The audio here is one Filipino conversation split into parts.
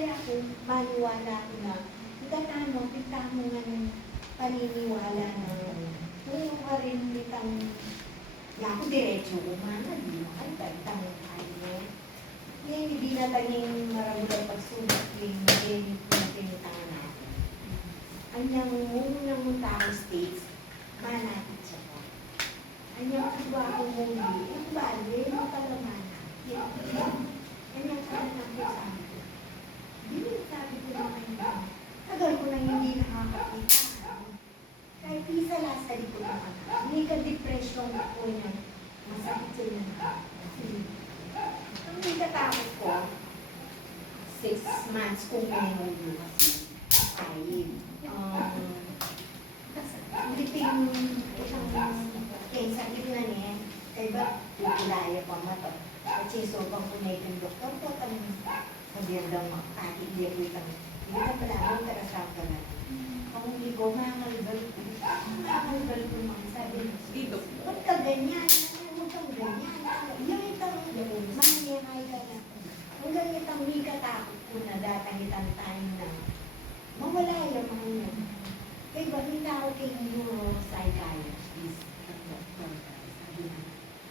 kaya ako maniwala ko na kita mo nga ng paniniwala na kung ka rin kitang ako diretso kumana, di mo kayo itang tayo. Ngayon, hindi na tayong maraming pagsubat yung mag-edit na pinuntangan natin. Anyang unang tao states, manapit siya po. Anyang iba akong muli, yung bali, yung talamana. Anyang kalanang po sa akin. Hindi sabi ko na kayo, tagal ko nang hindi nakakakita. Kahit isa lang sa likod ng anak. Hindi ka depression ko niya. Masakit sila na. Ang may katakot ko, 6 months kung menudo kasi 5. Hindi isang sa gitna niya, kaya ba tutulaya pa mata. Kasi sobrang kunay ng doktor ko, sabihan daw makakati, hindi ako itang, hindi ka pala akong karasang ka na. Kung hindi ko, makalibal ko mga sabi, ba't ka ganyan? Huwag kang ganyan. Yung itang mangyayay ka na. Kung ganitang may katakot ko na datang itang time na mawala yung mga yun. Kaya ba, hindi ako kay neuropsychiatrist at doctor. Sabi na,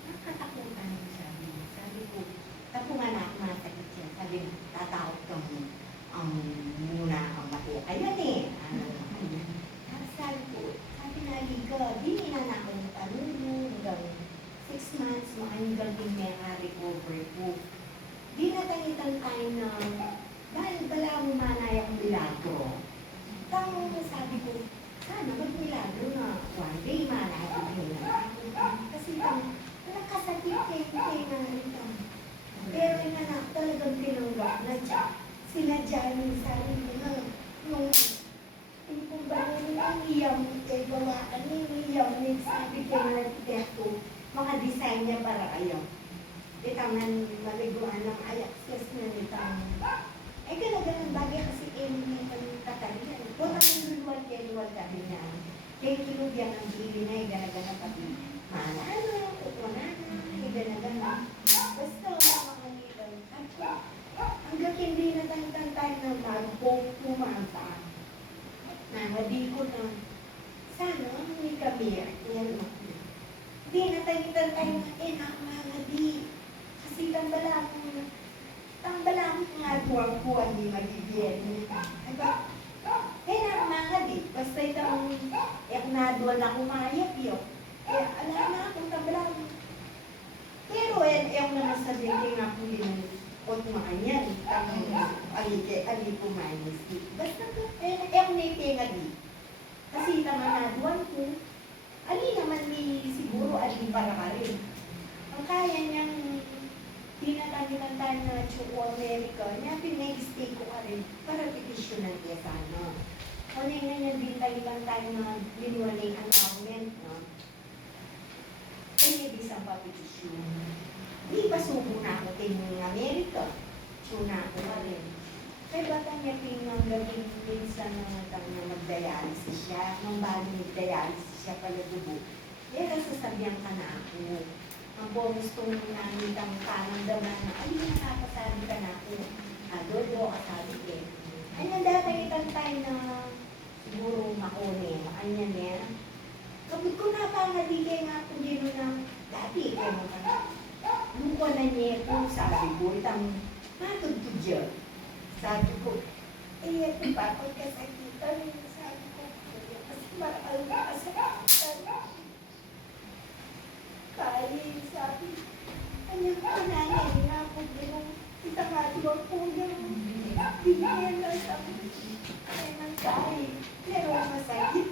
nakatakutan mo sabi niya. Sabi ko, tapungan ako masakit siya. Sabi na, tatakot ka mo. Muna ang matiyak. Ayun eh. Sabi na, Liga, di na ako ng talunong hanggang 6 months, makahinggang din may recover ko. Di na tangitan tayo na, dahil pala umanay akong milagro. Tama sabi ko, sana mag-milagro na one day manay akong milagro. Kasi nakasakit kayo na ito. Pero yung anak talagang pinanggap na siya. Sila dyan, sabi mo na, yung kung ba yung iyam, gawaan yung iyam, sabi ko na arkitekto, mga design niya para ayaw. Itangan maliguan ng ayak, kasi na nitang, ay gano'n bagay kasi yung tatalian. Kung ang luwal sabi niya, kaya kilugyan ang gili na, gano'n pati, mana, gano'n. Basta mga nilay. Hanggang hindi na tayo na mag-hope kumanta. Di ko na, sana may kami, yan mo. Hindi na tayo na, mga di. Kasi tambala ko nga buwang-buwang di magigyan. Ay ba? Na mga di, basta itong, naduan na kumayap yun. Alam na akong tambala ko. Pero yung naman sabihin nga po din, kung mga yan, ali kumain. Basta ko, yung naitinga di. Kasi naman ko, ali naman ni siguro ali para ka rin. Ang kaya niyang tinatagilan tayo na Chuko America, niya pinag-stay ko ka rin para titisyonan niya sana. O na niya din tayo na linuwaling announcement, no? Kaya isang papitisyon. Di ba subo na ako kay America? Suna ako pa rin. Kaya bata niya pinang gabing minsan na mag-dialysis siya. Nung bago mag-dialysis siya pala dugo. Kaya sasabihan ka na ako. Ang bonus kong namin kang paramdaman na, ay, nakakasabi ka na ako. Dodo, kasabi ko. Ay, nandatang itang tayo na siguro makone. Anya niya. Kapag ko napangaligay nga kung dito na dati kayo mga lupa na niya kung sabi ko, itang matugtog dyan. Sabi ko, ito pa ako kasakitan. Sabi ko, kasi maral na kasakitan. Kaya sabi, kanyang pananay nga po din itangatuwag po yung bigyan na sabi. Kaya nang kaya, pero masakit.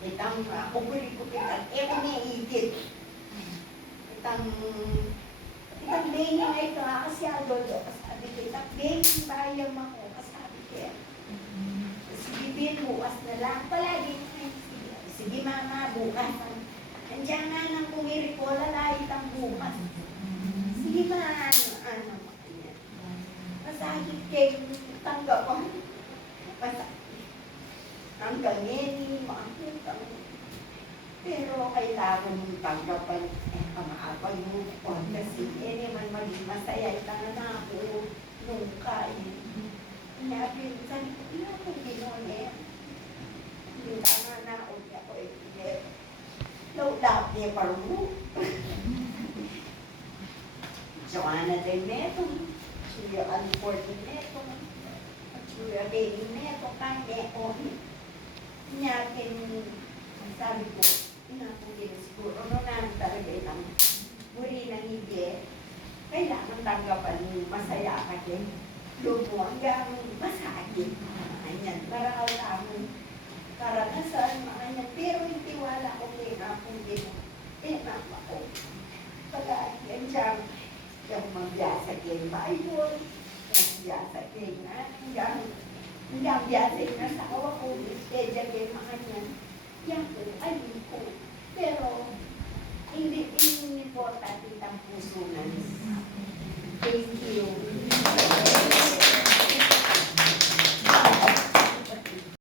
Itang kubuli ko kitang, ewan niya ikit. Itang bening ay ito, kasi adodo, kasabi ko, itang bening bayang ako, kasabi ko. Sige, bin, bukas na lang. Palagi, sige mama, bukas. Andiyan nga nang kumirikola, lahat ang bukas. Sige ma, ano, masakit kayo, tanggap ko. Hanggang ngayon, makakit ang pero kailangan mong tanggapan, kamaapay mo, kasi naman maging masaya, itang na ako, nung ka, Ate Parmu. Joanna de Neto. Suya Aliforte Neto. Suya Baby Neto. Kanya o. Niyakin, sabi ko, inapunin siguro. Ano namin talaga ilang muri ng hindi. Kailangan tanggapan masaya ka din. Lumo hanggang masakit. Ayan, marakal namin. Karanasan, mga pero hindi wala ko pinapong pinapa ko. Pag-aakian siya, yung magbiyasa kayo Bible, yung biyasa kayo na, hanggang biyasa yung nasawa ko, istedya kayo mga yan, yan po, alin ko. Pero, hindi important ang puso na. Thank you.